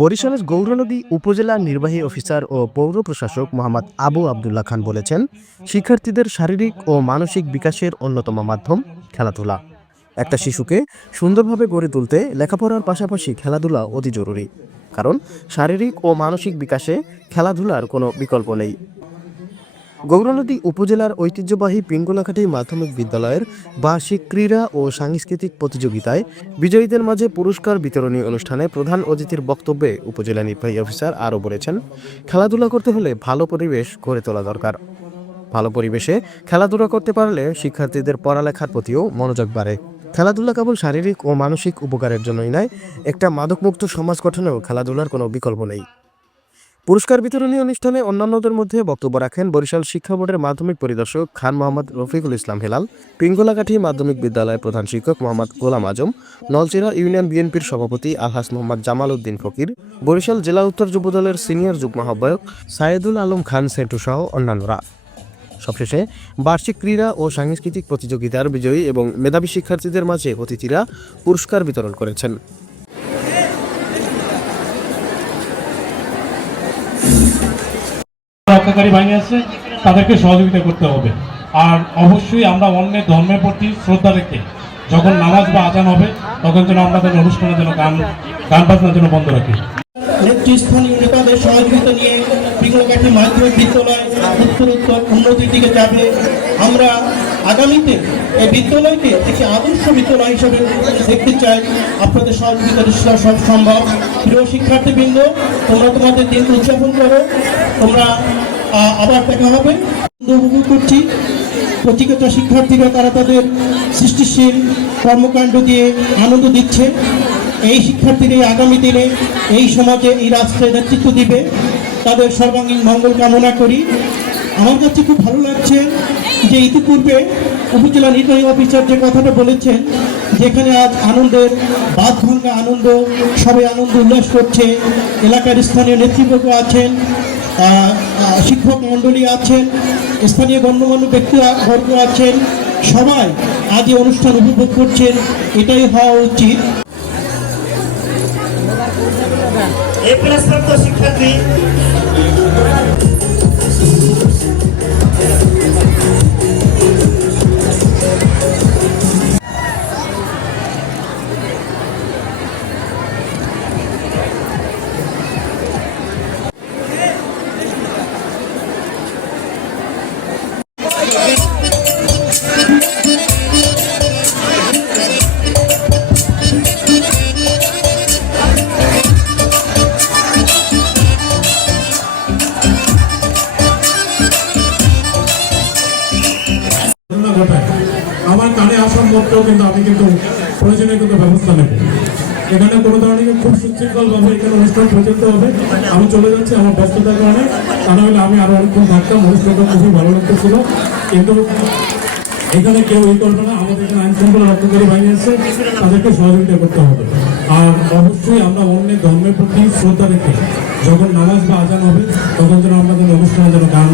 বরিশালের গৌরনদী উপজেলা নির্বাহী অফিসার ও পৌর প্রশাসক মোহাম্মদ আবু আবদুল্লাহ খান বলেছেন, শিক্ষার্থীদের শারীরিক ও মানসিক বিকাশের অন্যতম মাধ্যম খেলাধুলা। একটা শিশুকে সুন্দরভাবে গড়ে তুলতে লেখাপড়ার পাশাপাশি খেলাধুলা অতি জরুরি, কারণ শারীরিক ও মানসিক বিকাশে খেলাধুলার কোনো বিকল্প নেই। গৌরনদী উপজেলার ঐতিহ্যবাহী পিঙ্গলাঘাটি মাধ্যমিক বিদ্যালয়ের বার্ষিক ক্রীড়া ও সাংস্কৃতিক প্রতিযোগিতায় বিজয়ীদের মাঝে পুরস্কার বিতরণী অনুষ্ঠানে প্রধান অতিথির বক্তব্যে উপজেলা নির্বাহী অফিসার আরও বলেছেন, খেলাধুলা করতে হলে ভালো পরিবেশ গড়ে তোলা দরকার। ভালো পরিবেশে খেলাধুলা করতে পারলে শিক্ষার্থীদের পড়ালেখার প্রতিও মনোযোগ বাড়ে। খেলাধুলা কেবল শারীরিক ও মানসিক উপকারের জন্যই নয়, একটা মাদকমুক্ত সমাজ গঠনেও খেলাধুলার কোনো বিকল্প নেই। পুরস্কার বিতরণী অনুষ্ঠানে অন্যান্যদের মধ্যে বক্তব্য রাখেন বরিশাল শিক্ষা বোর্ডের মাধ্যমিক পরিদর্শক খান মোহাম্মদ রফিকুল ইসলাম হেলাল, পিঙ্গলাকাঠি মাধ্যমিক বিদ্যালয়ের প্রধান শিক্ষক মোহাম্মদ গোলাম আজম নলচিরা ইউনিয়ন বিএনপির সভাপতি আলহাস মোহাম্মদ জামাল উদ্দিন ফকির, বরিশাল জেলা উত্তর যুবদলের সিনিয়র যুগ্ম আহ্বায়ক সায়েদুল আলম খান সেন্টু সহ অন্যান্যরা। সবশেষে, বার্ষিক ক্রীড়া ও সাংস্কৃতিক প্রতিযোগিতার বিজয়ী এবং মেধাবী শিক্ষার্থীদের মাঝে অতিথিরা পুরস্কার বিতরণ করেছেন। রক্ষাকারী বাহিনী আছে, তাদেরকে সহযোগিতা করতে হবে। আর অবশ্যই আমরা অন্যের ধর্মের প্রতি শ্রদ্ধা রেখে যখন নামাজ বা আজান হবে, তখন যেন আমাদের অনুষ্ঠানে যেন গান গান বাজনা যেন বন্ধ রাখি। নেতাদের সহযোগিতা নিয়ে বিদ্যালয় উত্তর উত্তর উন্নতির দিকে আমরা আগামীতে বিদ্যালয়কে আদর্শ বিদ্যালয় হিসেবে দেখতে চাই। আপনাদের সহযোগিতা প্রিয় শিক্ষার্থীবৃন্দ, তোমরা তোমাদের দিন উদযাপন করো। তোমরা আবার দেখা হবে। উপভোগ করছি প্রতিগত শিক্ষার্থীরা তারা তাদের সৃষ্টিশীল কর্মকাণ্ড দিয়ে আনন্দ দিচ্ছে। এই শিক্ষার্থীরা আগামী দিনে এই সমাজে, এই রাষ্ট্রে নেতৃত্ব দিবে। তাদের সর্বাঙ্গীন মঙ্গল কামনা করি। আমার কাছে খুব ভালো লাগছে যে ইতিপূর্বে উপজেলা নির্বাহী অফিসার যে কথাটা বলেছেন, যেখানে আজ আনন্দের বাদ ভাঙ্গা আনন্দ, সবাই আনন্দ উল্লাস করছে, এলাকার স্থানীয় নেতৃবর্গ আছেন শিক্ষক মণ্ডলী আছেন, স্থানীয় গণ্যমান্য ব্যক্তি বর্গ আছেন, সবাই আজ অনুষ্ঠান উপভোগ করছেন, এটাই হওয়া উচিত। শিক্ষার্থী আমার কানে আসার মতো কিন্তু আমি কিন্তু প্রয়োজনীয় কিন্তু ব্যবস্থা নেব। এখানে কোনো ধরনের খুব সুশৃঙ্খল ভাবে এখানে অনুষ্ঠান পর্যন্ত হবে। আমি চলে যাচ্ছি আমার ব্যস্ততার কারণে। তা নাহলে আমি আরও অনেকক্ষণ থাকতাম। অনুষ্ঠানটা খুবই ভালো লাগতেছিল কিন্তু এখানে কেউ এই করবে না। আমাদের এখানে আইন শৃঙ্খলা রক্ষাকারী বাহিনী আছে। তাদেরকে সহযোগিতা করতে হবে। আর অবশ্যই আমরা অন্যের ধর্মের প্রতি শ্রদ্ধা রেখে যখন নামাজ বা আজান হবে, তখন যেন আমাদের অনুষ্ঠানে যেন গান